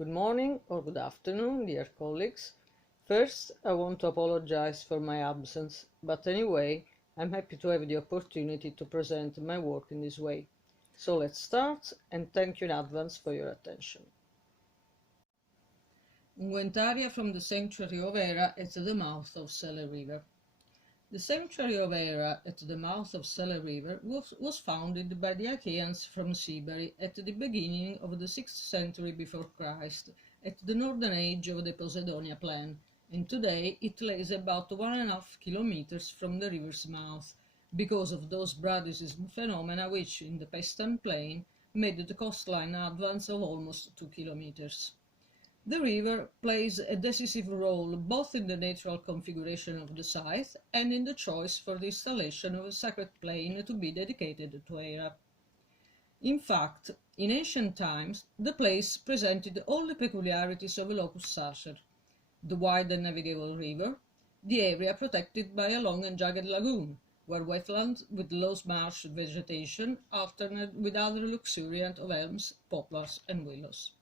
Good morning or good afternoon, dear colleagues. First, I want to apologize for my absence, but anyway, I'm happy to have the opportunity to present my work in this way. So let's start, and thank you in advance for your attention. Unguentaria from the sanctuary of Hera at the mouth of Sele River. The sanctuary of Hera at the mouth of Sele River was founded by the Achaeans from Sibari at the beginning of the 6th century before Christ, at the northern edge of the Posidonia plain, and today it lays about 1.5 kilometers from the river's mouth, because of those Bradisism phenomena which, in the Pestan plain, made the coastline advance of almost 2 kilometers. The river plays a decisive role both in the natural configuration of the site and in the choice for the installation of a sacred plain to be dedicated to Hera. In fact, in ancient times, the place presented all the peculiarities of a locus sacer: the wide and navigable river, the area protected by a long and jagged lagoon, where wetlands with low marsh vegetation alternate with other luxuriant of elms, poplars, and willows.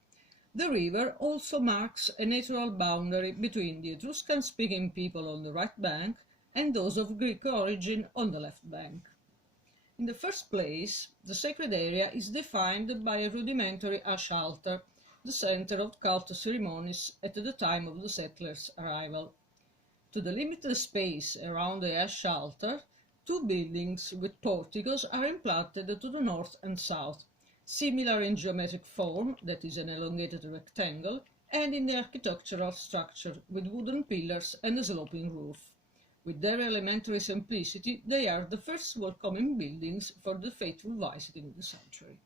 The river also marks a natural boundary between the Etruscan-speaking people on the right bank and those of Greek origin on the left bank. In the first place, the sacred area is defined by a rudimentary ash altar, the center of cult ceremonies at the time of the settlers' arrival. To delimit the space around the ash altar, two buildings with porticos are implanted to the north and south, similar in geometric form, that is an elongated rectangle, and in the architectural structure, with wooden pillars and a sloping roof. With their elementary simplicity, they are the first welcoming buildings for the faithful visiting the sanctuary.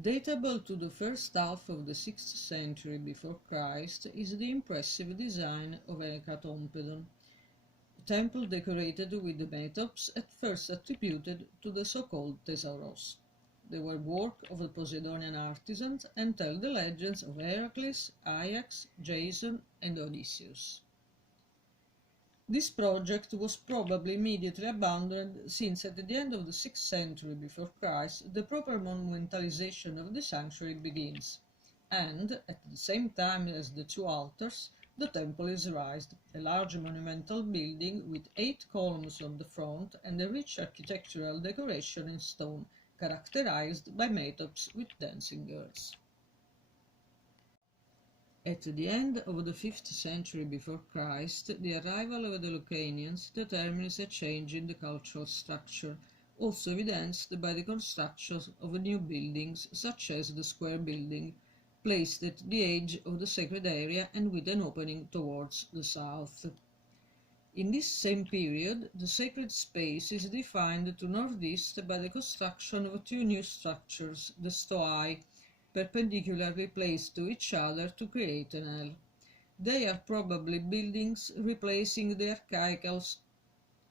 Datable to the first half of the 6th century before Christ is the impressive design of Hecatompedon, a temple decorated with the metopes at first attributed to the so-called Thesauros. They were work of the Posidonian artisans and tell the legends of Heracles, Ajax, Jason, and Odysseus. This project was probably immediately abandoned, since at the end of the 6th century before Christ the proper monumentalization of the sanctuary begins, and, at the same time as the two altars, the temple is raised, a large monumental building with 8 columns on the front and a rich architectural decoration in stone, characterized by metopes with dancing girls. At the end of the 5th century before Christ, the arrival of the Lucanians determines a change in the cultural structure, also evidenced by the construction of new buildings, such as the square building, placed at the edge of the sacred area and with an opening towards the south. In this same period, the sacred space is defined to northeast by the construction of 2 new structures, the stoai, perpendicularly placed to each other to create an L. They are probably buildings replacing the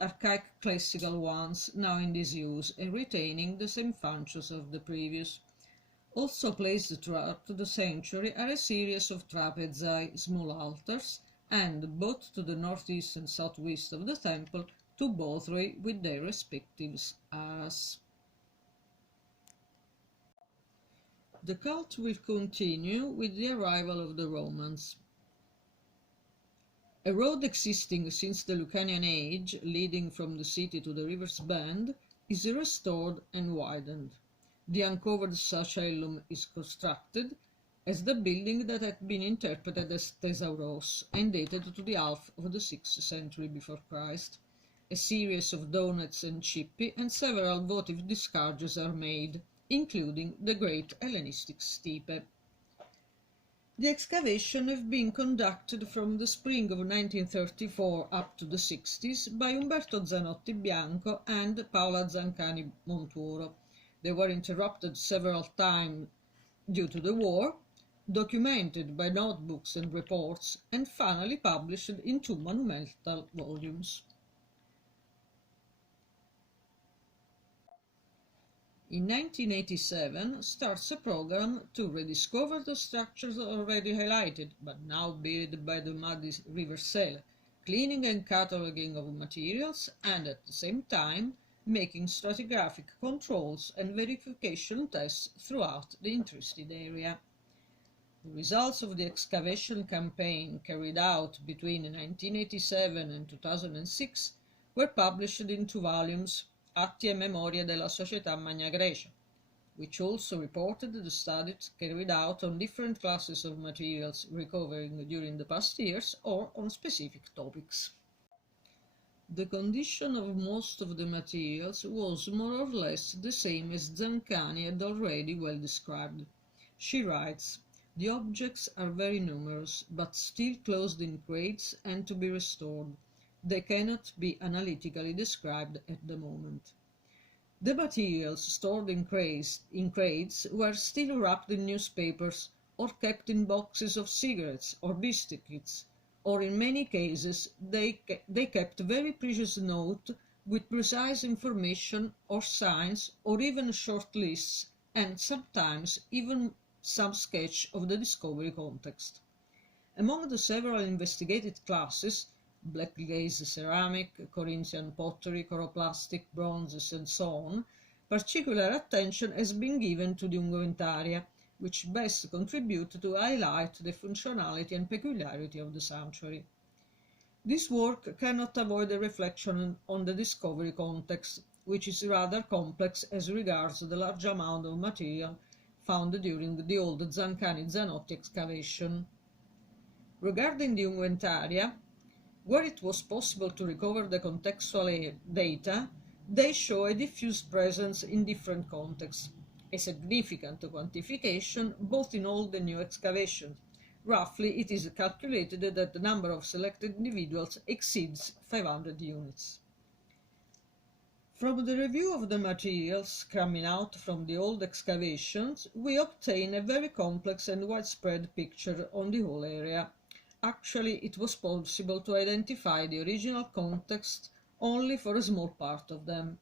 archaic classical ones now in disuse and retaining the same functions of the previous. Also placed throughout the sanctuary are a series of trapezii, small altars, and, both to the northeast and southwest of the temple, 2 bothri with their respective aras. The cult will continue with the arrival of the Romans. A road existing since the Lucanian age, leading from the city to the river's bend, is restored and widened. The uncovered sacellum is constructed as the building that had been interpreted as Thesauros and dated to the half of the 6th century before Christ. A series of donuts and cippi and several votive discharges are made, including the great Hellenistic stipe. The excavation have been conducted from the spring of 1934 up to the 60s by Umberto Zanotti Bianco and Paola Zancani Montuoro. They were interrupted several times due to the war, documented by notebooks and reports, and finally published in 2 monumental volumes. In 1987 starts a program to rediscover the structures already highlighted, but now buried by the muddy river Sele, cleaning and cataloguing of materials, and at the same time making stratigraphic controls and verification tests throughout the interested area. The results of the excavation campaign carried out between 1987 and 2006 were published in 2 volumes, Atti e Memorie della Società Magna Grecia, which also reported the studies carried out on different classes of materials recovering during the past years or on specific topics. The condition of most of the materials was more or less the same as Zancani had already well described. She writes, "The objects are very numerous, but still closed in crates and to be restored. They cannot be analytically described at the moment." The materials stored in crates were still wrapped in newspapers or kept in boxes of cigarettes or biscuits, or in many cases they kept very precious notes with precise information or signs or even short lists and sometimes even some sketch of the discovery context. Among the several investigated classes, black glaze ceramic, Corinthian pottery, choroplastic, bronzes, and so on, particular attention has been given to the unguentaria, which best contribute to highlight the functionality and peculiarity of the sanctuary. This work cannot avoid a reflection on the discovery context, which is rather complex as regards the large amount of material found during the old Zancani-Zanotti excavation. Regarding the unguentaria, where it was possible to recover the contextual data, they show a diffuse presence in different contexts, a significant quantification both in old and new excavations. Roughly, it is calculated that the number of selected individuals exceeds 500 units. From the review of the materials coming out from the old excavations, we obtain a very complex and widespread picture on the whole area. Actually, it was possible to identify the original context only for a small part of them.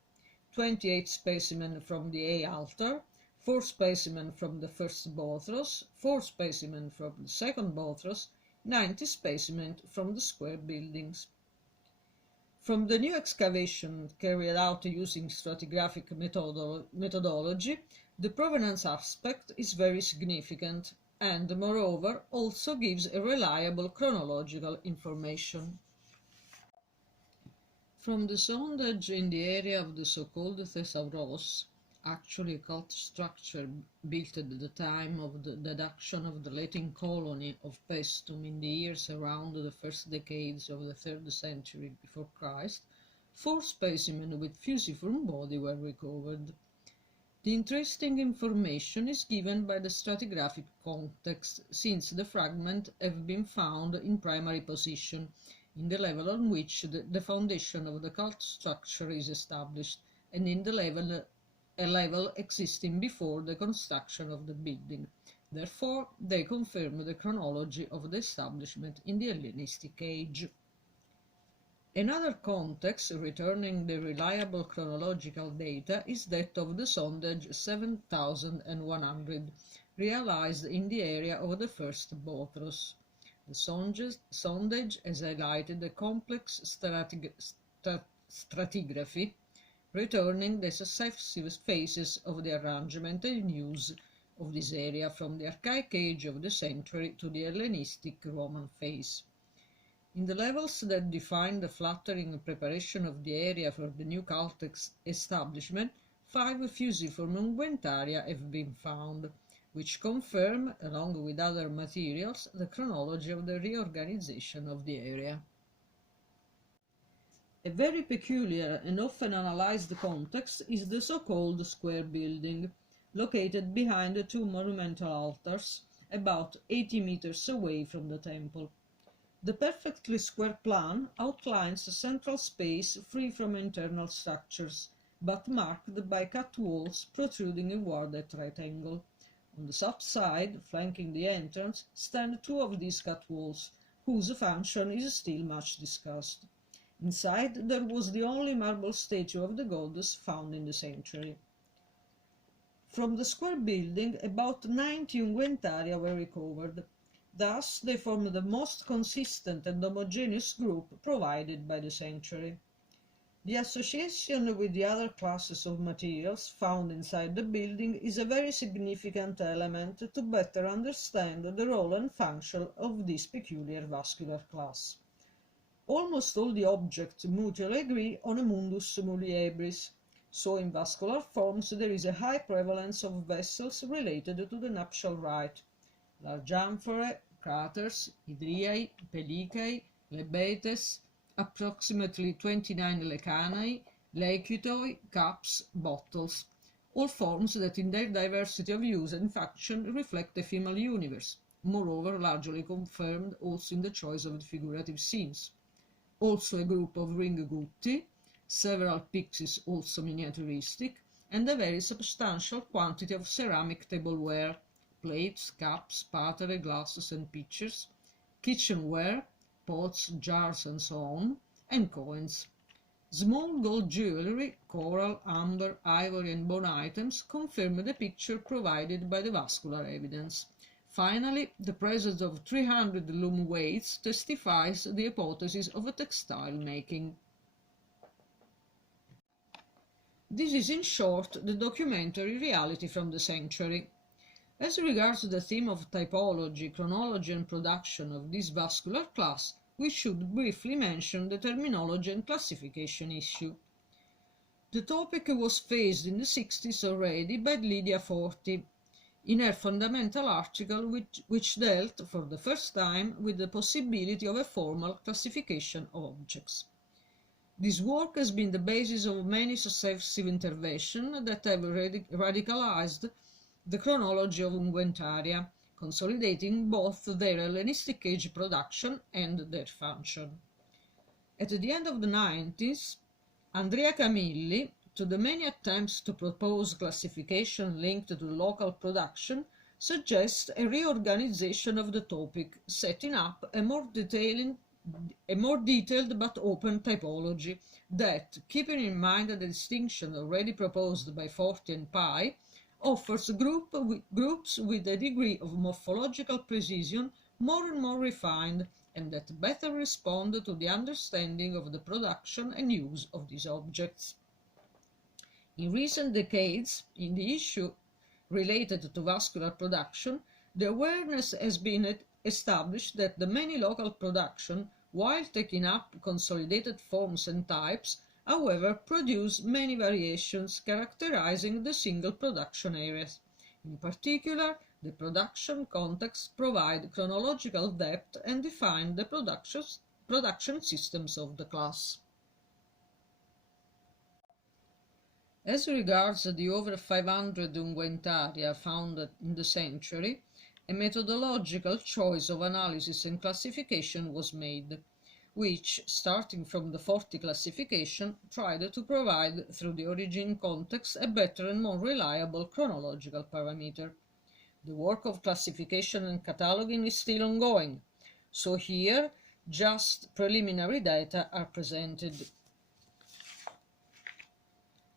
28 specimens from the A altar, 4 specimens from the first Bothros, 4 specimens from the second Bothros, 90 specimens from the square buildings. From the new excavation carried out using stratigraphic methodology, the provenance aspect is very significant and, moreover, also gives a reliable chronological information. From the sondage in the area of the so-called Thesauros, actually a cult structure built at the time of the deduction of the Latin colony of Paestum in the years around the first decades of the 3rd century before Christ, 4 specimens with fusiform body were recovered. The interesting information is given by the stratigraphic context, since the fragments have been found in primary position, in the level on which the foundation of the cult structure is established, and in a level existing before the construction of the building. Therefore, they confirm the chronology of the establishment in the Hellenistic age. Another context returning the reliable chronological data is that of the sondage 7100, realized in the area of the first Bothros. The sondage has highlighted a complex stratigraphy, returning the successive phases of the arrangement and use of this area from the archaic age of the sanctuary to the Hellenistic Roman phase. In the levels that define the flattering preparation of the area for the new cult establishment, 5 fusiform unguentaria have been found, which confirm, along with other materials, the chronology of the reorganization of the area. A very peculiar and often analyzed context is the so-called square building, located behind the 2 monumental altars, about 80 meters away from the temple. The perfectly square plan outlines a central space free from internal structures, but marked by cut walls protruding inward at right angle. On the south side, flanking the entrance, stand 2 of these cut walls, whose function is still much discussed. Inside there was the only marble statue of the goddess found in the sanctuary. From the square building, about 90 unguentaria were recovered. Thus, they form the most consistent and homogeneous group provided by the sanctuary. The association with the other classes of materials found inside the building is a very significant element to better understand the role and function of this peculiar vascular class. Almost all the objects mutually agree on a mundus muliebris, so in vascular forms there is a high prevalence of vessels related to the nuptial rite, large amphorae, craters, hydriae, pelicae, lebetes, approximately 29 lecanae, leucytoi, cups, bottles, all forms that in their diversity of use and function reflect the female universe, moreover largely confirmed also in the choice of the figurative scenes. Also a group of ring gutti, several pyxes also miniaturistic, and a very substantial quantity of ceramic tableware, plates, cups, pottery, glasses and pitchers, kitchenware, pots, jars and so on, and coins. Small gold jewelry, coral, amber, ivory and bone items confirm the picture provided by the vascular evidence. Finally, the presence of 300 loom weights testifies the hypothesis of a textile making. This is in short the documentary reality from the sanctuary. As regards the theme of typology, chronology and production of this vascular class, we should briefly mention the terminology and classification issue. The topic was faced in the 60s already by Lydia Forti in her fundamental article which dealt for the first time with the possibility of a formal classification of objects. This work has been the basis of many successive interventions that have radicalized the chronology of unguentaria, consolidating both their Hellenistic age production and their function. At the end of the 90s, Andrea Camilli, to the many attempts to propose classification linked to local production, suggests a reorganization of the topic, setting up a more detailed but open typology that, keeping in mind the distinction already proposed by Forti and Pai, offers groups with a degree of morphological precision more and more refined and that better respond to the understanding of the production and use of these objects. In recent decades, in the issue related to vascular production, the awareness has been established that the many local production, while taking up consolidated forms and types, however, produce many variations characterizing the single production areas. In particular, the production contexts provide chronological depth and define the production systems of the class. As regards the over 500 unguentaria found in the sanctuary, a methodological choice of analysis and classification was made, which, starting from the Forti classification, tried to provide, through the origin context, a better and more reliable chronological parameter. The work of classification and cataloging is still ongoing, so here just preliminary data are presented.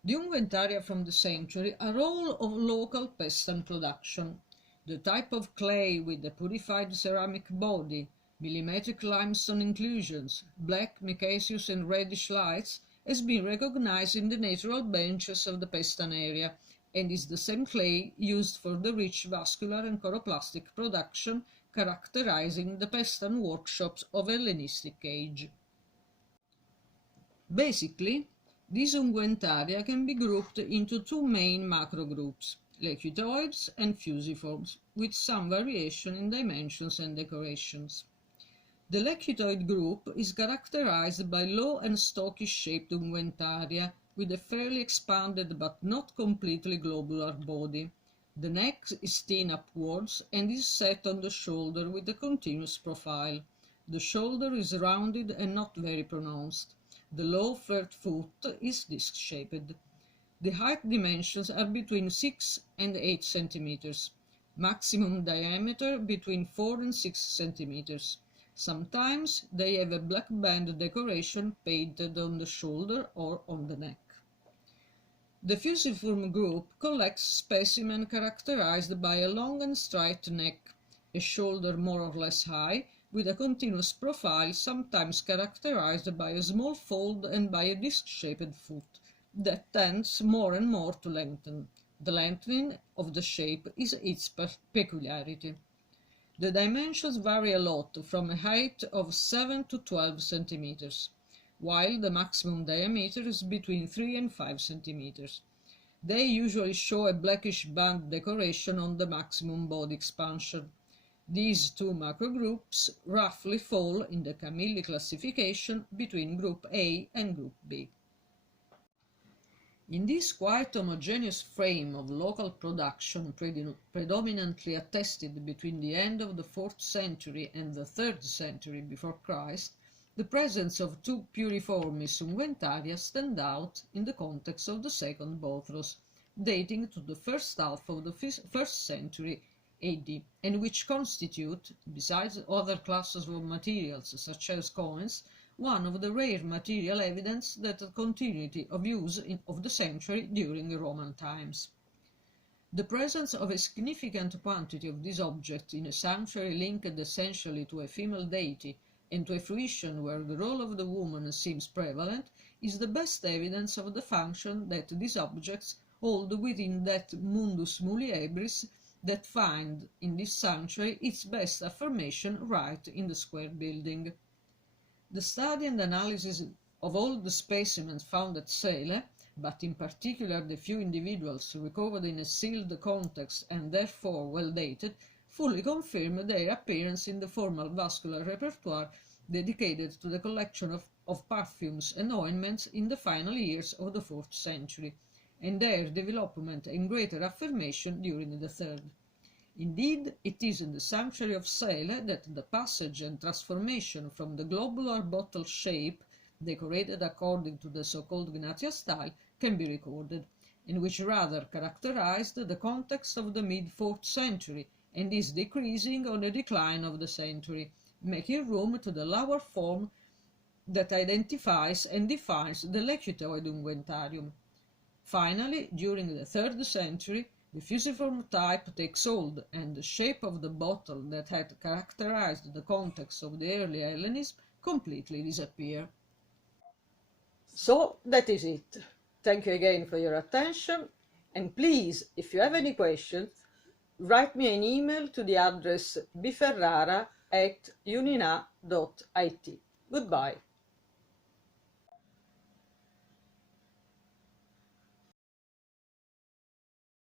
The unguentaria from the sanctuary are all of local pestan production. The type of clay with the purified ceramic body, millimetric limestone inclusions, black, micaceous and reddish lights has been recognized in the natural benches of the pestan area and is the same clay used for the rich vascular and choroplastic production characterizing the pestan workshops of Hellenistic age. Basically, these unguentaria can be grouped into two main macrogroups, leucytoids and fusiforms, with some variation in dimensions and decorations. The leucytoid group is characterized by low and stocky-shaped unguentaria with a fairly expanded but not completely globular body. The neck is thin upwards and is set on the shoulder with a continuous profile. The shoulder is rounded and not very pronounced. The low third foot is disc-shaped. The height dimensions are between 6 and 8 centimeters. Maximum diameter between 4 and 6 centimeters. Sometimes they have a black band decoration painted on the shoulder or on the neck. The fusiform group collects specimens characterized by a long and straight neck, a shoulder more or less high, with a continuous profile sometimes characterized by a small fold and by a disc-shaped foot that tends more and more to lengthen. The lengthening of the shape is its peculiarity. The dimensions vary a lot, from a height of 7 to 12 centimeters, while the maximum diameter is between 3 and 5 centimeters. They usually show a blackish band decoration on the maximum body expansion. These two macrogroups roughly fall in the Camilli classification between Group A and Group B. In this quite homogeneous frame of local production predominantly attested between the end of the 4th century and the 3rd century before Christ, the presence of two piriformis unguentaria stand out in the context of the Second Bothros, dating to the first half of the 1st century AD, and which constitute, besides other classes of materials such as coins, one of the rare material evidence that the continuity of use of the sanctuary during Roman times. The presence of a significant quantity of these objects in a sanctuary linked essentially to a female deity and to a fruition where the role of the woman seems prevalent is the best evidence of the function that these objects hold within that mundus muliebris that find in this sanctuary its best affirmation right in the square building. The study and analysis of all the specimens found at Sele, but in particular the few individuals recovered in a sealed context and therefore well dated, fully confirm their appearance in the formal vascular repertoire dedicated to the collection of perfumes and ointments in the final years of the 4th century, and their development and greater affirmation during the 3rd. Indeed, it is in the sanctuary of Sele that the passage and transformation from the globular bottle shape, decorated according to the so-called Gnatia style, can be recorded, and which rather characterized the context of the mid-4th century, and is decreasing on the decline of the century, making room to the lower form that identifies and defines the lecutoid unguentarium. Finally, during the 3rd century, the fusiform type takes hold, and the shape of the bottle that had characterized the context of the early Hellenism completely disappear. So that is it. Thank you again for your attention, and please, if you have any questions, write me an email to the address bferrara@unina.it. Goodbye.